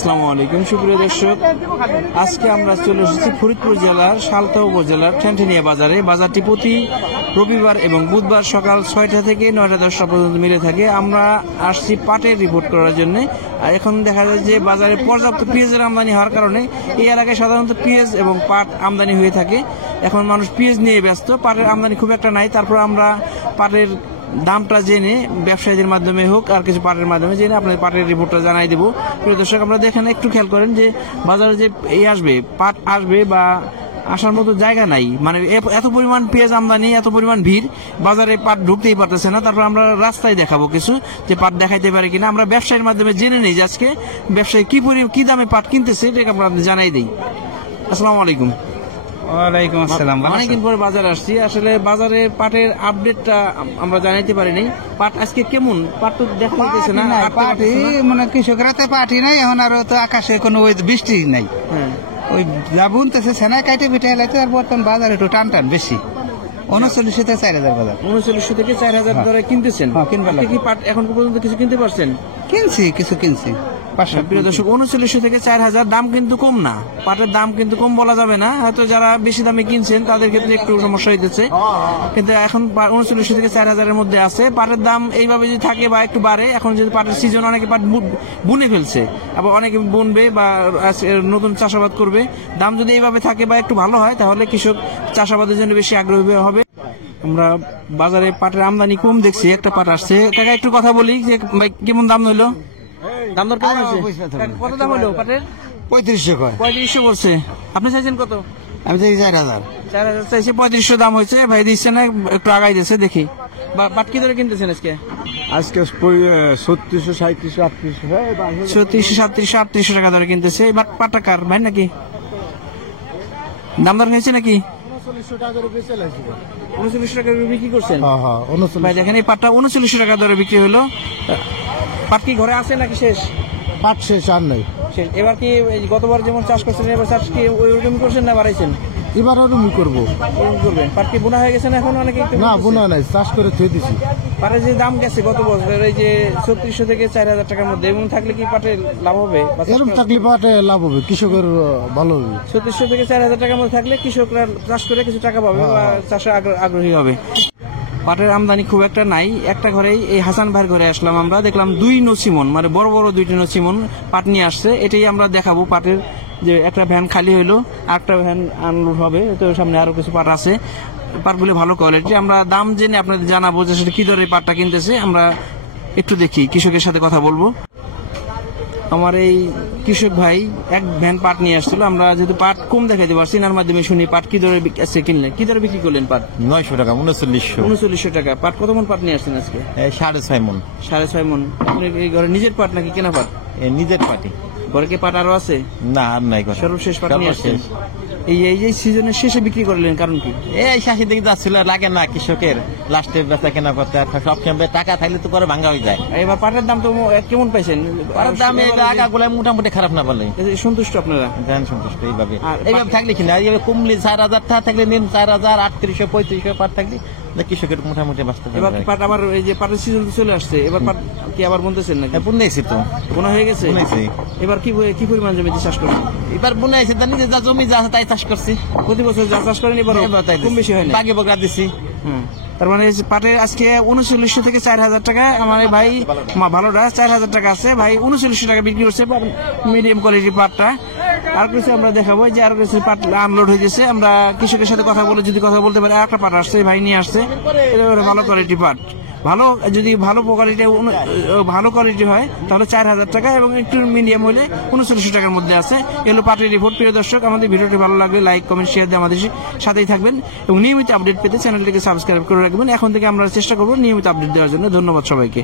আসসালামু আলাইকুম সুপ্রিয় দর্শক, আজকে আমরা চলে এসেছি ফরিদপুর জেলার সালতা উপজেলার ঠ্যানঠেনিয়া বাজারে। বাজারটি প্রতি রবিবার এবং বুধবার সকাল 6টা থেকে 9টা 10টা পর্যন্ত মিলে থাকে। আমরা আসছি পাটের রিপোর্ট করার জন্য। আর এখন দেখা যায় যে বাজারে পর্যাপ্ত পেঁয়াজের আমদানি হওয়ার কারণে এই এলাকায় সাধারণত পেঁয়াজ এবং পাট আমদানি হয়ে থাকে। এখন মানুষ পেঁয়াজ নিয়ে ব্যস্ত, পাটের আমদানি খুব একটা নাই। তারপর আমরা পাটের দামটা জেনে ব্যবসায়ীদের মাধ্যমে হোক আর কিছু পাটের মাধ্যমে জেনে আপনাদের পাটের রিপোর্টটা জানাই দেবো। প্রিয় দর্শক, আমরা দেখেন একটু খেয়াল করেন যে বাজারে যে এই আসবে পাট আসবে বা আসার মতো জায়গা নাই, মানে এত পরিমাণ পেঁয়াজ আমদানি, এত পরিমাণ ভিড়, বাজারে পাট ঢুকতেই পারতেছে না। তারপর আমরা রাস্তায় দেখাবো কিছু যে পাট দেখাইতে পারে কিনা। আমরা ব্যবসায়ীর মাধ্যমে জেনে নেই যে আজকে ব্যবসায়ী কি দামে পাট কিনতেছে, এটাকে আমরা জানাই দিই। আসসালামু আলাইকুম। ওয়ালাইকুম আসসালাম। অনেকদিন পরে বাজারে আসছি, আসলে বাজারে পাটের আপডেটটা আমরা জানাইতে পারিনি। পাট আজকে কেমন, পাট তো দেখা যাচ্ছে না, পাটি মানে কৃষকরা তো পাটি নাই এখন, আর তো আকাশে কোনো ওই বৃষ্টি নাই। হ্যাঁ, ওই যা বুনতেছে সেনা কাইটে পিঠে হেলাইতে, আর বর্তমান বাজার একটু টান টান বেশি। 39 থেকে 4000 বাজার। 3900 থেকে 4000 দরে কিনতেছেন। কিনবেন কি পাট এখন পর্যন্ত কিছু কিনতে পারছেন? কিছু কিনছি। প্রিয় দর্শক, 3900 থেকে 4000 দাম কিন্তু কম না, পাটের দাম কিন্তু কম বলা যাবে না। হয়তো যারা বেশি দামে কিনছেন তাদের ক্ষেত্রে একটু সমস্যা হইতেছে, কিন্তু এখন 3900 থেকে 4000 মধ্যে আছে। পাটের দাম এইভাবে যদি থাকে বা একটু বাড়ে, এখন যদি পাটের সিজন, অনেকে পাট বুনে ফেলছে, আবার অনেকে বুনবে বা নতুন চাষাবাদ করবে। দাম যদি এইভাবে থাকে বা একটু ভালো হয়, তাহলে কৃষক চাষাবাদের জন্য বেশি আগ্রহী হবে। আমরা বাজারে পাটের আমদানি কম দেখছি, একটা পাট আসছে। কাকা একটু কথা বলি যে কেমন দাম হইলো, দাম দর কেমন আছে? কত দাম হলো পাটের? 3500 কয়। 3500 বলছে। আপনি চাইছেন কত? আমি চাই 4000। 4000 চাইছে, 3500 দাম হয়েছে। ভাই দিচ্ছে না, একটু আগাই দিচ্ছে। দেখি পাট কি ধরে কিনতেছেন আজকে? আজকে 3600, 3700, 3800, 3600, 3700, 3800 টাকা ধরে কিনতেছে। এবার পাটটা কার ভাই নাকি? দাম দর হয়েছে নাকি? 3900 টাকা করে বেচে লাগছে। 3900 টাকা বিক্রি করছেন? হ্যাঁ, 3900। ভাই দেখেন, এই পাটটা 3900 টাকা ধরে বিক্রি হলো। পাট কি ঘরে আছে নাকি শেষ? পাট শেষ আর নাই। এবার কি গতবার যেমন চাষ করছেন, এবার চাষ কি ওইরকম করছেন না বাড়াইছেন? এবার ওরকমই করবো। করবেন। পাট কি বোনা হয়ে গেছে না এখন? অনেকে না, বোনা নাই, চাষ করে থুয়ে দিছি। পাটের যে দাম গেছে গত বছর, এই যে 3600 থেকে 4000 টাকার মধ্যে, এবং থাকলে কি পাটের লাভ হবে? এরকম থাকলে পাটে লাভ হবে, কৃষকের ভালো হবে। 3600 থেকে 4000 টাকার মধ্যে থাকলে কৃষকরা চাষ করে কিছু টাকা পাবে বা চাষে আগ্রহী হবে। পাটের আমদানি খুব একটা নাই। একটা ঘরেই এই হাসান ভাইয়ের ঘরে আসলাম, আমরা দেখলাম 2 নসিমন, মানে বড় বড় 2টি নসিমন পাট নিয়ে আসছে। এটাই আমরা দেখাবো। পাটের যে একটা ভ্যান খালি হইলো, আরেকটা ভ্যান আনলোড হবে, তো সামনে আরো কিছু পাট আছে। পাটগুলো ভালো কোয়ালিটি। আমরা দাম জেনে আপনাদের জানাবো যে সেটা কি দরে পাটটা কিনতেছে। আমরা একটু দেখি, কৃষকের সাথে কথা বলবো। আমার এই কৃষক ভাই এক ভ্যান পাট নিয়ে আসছিল। আমরা যেহেতু পাট কম দেখাইতে পারছি, এর মাধ্যমে শুনি পাট কি দরে কিনলেন, কি দরে বিক্রি করলেন পাট? 900 টাকা। 3900 টাকা। পাট কত মন পাট নিয়ে আসছেন আজকে? 6.5 মন। 6.5 মন। আপনি এই ঘরে নিজের পাট নাকি কেনা পাট? নিজের পাটি। ঘরে কি পাট আরো আছে? না, আর নাই। সর্বশেষ পাট নিয়ে আসছেন। এই সিজনের শেষে বিক্রি করলেন কারণ কি? এই শাসি দিকে যাচ্ছিল, লাগে না কৃষকের লাস্টের বেচা কেনা করতে, সব সময় টাকা থাকলে তো পরে ভাঙ্গা হয়ে যায়। এবার পাটের দাম তো কেমন পাইছেন? পাটের দাম আগাগুলা মোটামুটি খারাপ না বলে সন্তুষ্ট আপনারা? সন্তুষ্ট। এইভাবে থাকলে কিনা, এইভাবে কমলে 4000 টাকা থাকলে নিন, 4000, 3800, 3500 পাট থাকলে কৃষকের মোটামুটি বাঁচতে পারে। এবার পাট আবার এই যে পাটের সিজন চলে আসছে, এবার পাট কি আবার বুনতেছেন নাকি? বুনেছি তো, বোনা হয়ে গেছে। এবার কি পরিমাণ জমিতে চাষ করবেন? এবার বুনেছি, নিজে যা জমি যা আছে তাই চাষ করছি। প্রতি বছর যা চাষ করেন এবার কম বেশি হয় না? বাগে বগা দিছি। তার মানে পাটের আজকে 3900 থেকে 4000 টাকা। আমার ভাই ভালোটা 4000 টাকা আছে, ভাই 3900 টাকা বিক্রি করছে মিডিয়াম কোয়ালিটির পাটটা। আর কিছু আমরা দেখাবো যে আর কিছু পাট আনলোড হয়ে গেছে। আমরা কৃষকের সাথে কথা বলে, যদি কথা বলতে পারি, একটা পাট আসছে, ভাই নিয়ে আসছে। এটা ভালো কোয়ালিটি পাট। যদি ভালো কোয়ালিটি হয় তাহলে 4000 টাকা, এবং একটু মিডিয়াম হলে 3900 টাকার মধ্যে আছে। এগুলো পাটের রিপোর্ট। প্রিয় দর্শক, আমাদের ভিডিওটি ভালো লাগলে লাইক, কমেন্ট, শেয়ার দিয়ে আমাদের সাথেই থাকবেন, এবং নিয়মিত আপডেট পেতে চ্যানেলটিকে সাবস্ক্রাইব করে রাখবেন। এখন থেকে আমরা চেষ্টা করবো নিয়মিত আপডেট দেওয়ার জন্য। ধন্যবাদ সবাইকে।